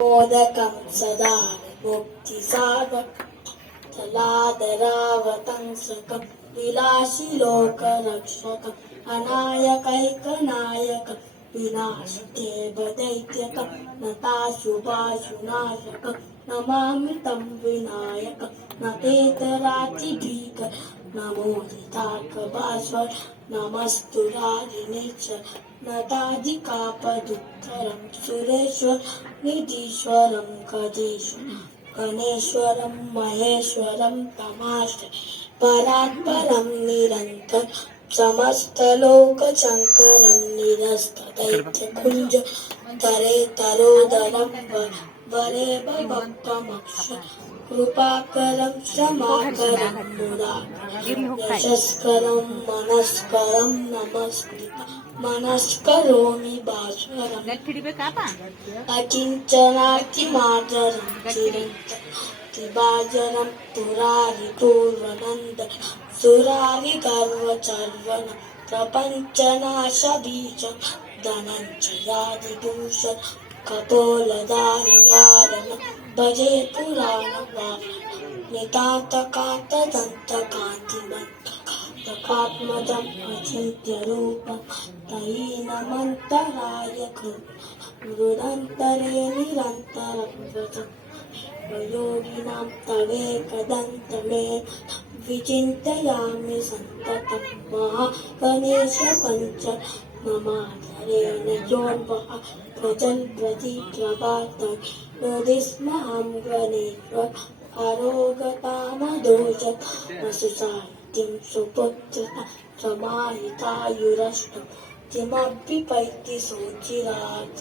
मोदकं सदा मुक्तिसाधकं जलाधरावतंसकं विलासिलोकरक्षकम् अनायकैकनायकं विनाशकेव दैत्यकं नताशुभाशुनाशकं नमामि तं विनायकं न तेतरातिभीकरं नमोदिताकभास्वर नमस्तु राजनेश्वर नदाधिकापदुत्तरं सुरेश्वर निधीश्वरं गणेश्वरं महेश्वरं तमाश्रये परात्परं निरन्तर समस्तलोकशङ्करं निरस्तदैत्यकुञ्ज तरे तरोदरं वरे भक्तमक्ष कृपाकरं क्षमाकरं यशस्करं मनस्करं नमस्कृतं मनस्करोमि भास्वरम् अकिञ्चनातिमादरं चिरन्तन पुरारिपूर्वनन्द सुरारिगर्वचर्वनं प्रपञ्चनाशबीजं धनञ्जयादिभूषण कपोलदानवारणं भजे पुराणवारणं नितान्तकान्तदन्तकान्तिमन्तकात्मजम् अचिन्त्यरूपं तयीनमन्तराय मृदन्तरे निरन्तरं व्रजम् योगिनां तवेकदन्तमे विचिन्तयामि सन्ततं महागणेश पञ्च ममाधरेण योन्वः प्रजल्प्रतिप्रभातं हृदिस्महं गणेश्वर अरोगतामदोषं वसुशान्तिं सुपुत्रता समाहितायुरष्टं किमपि पैति सोचिरात्।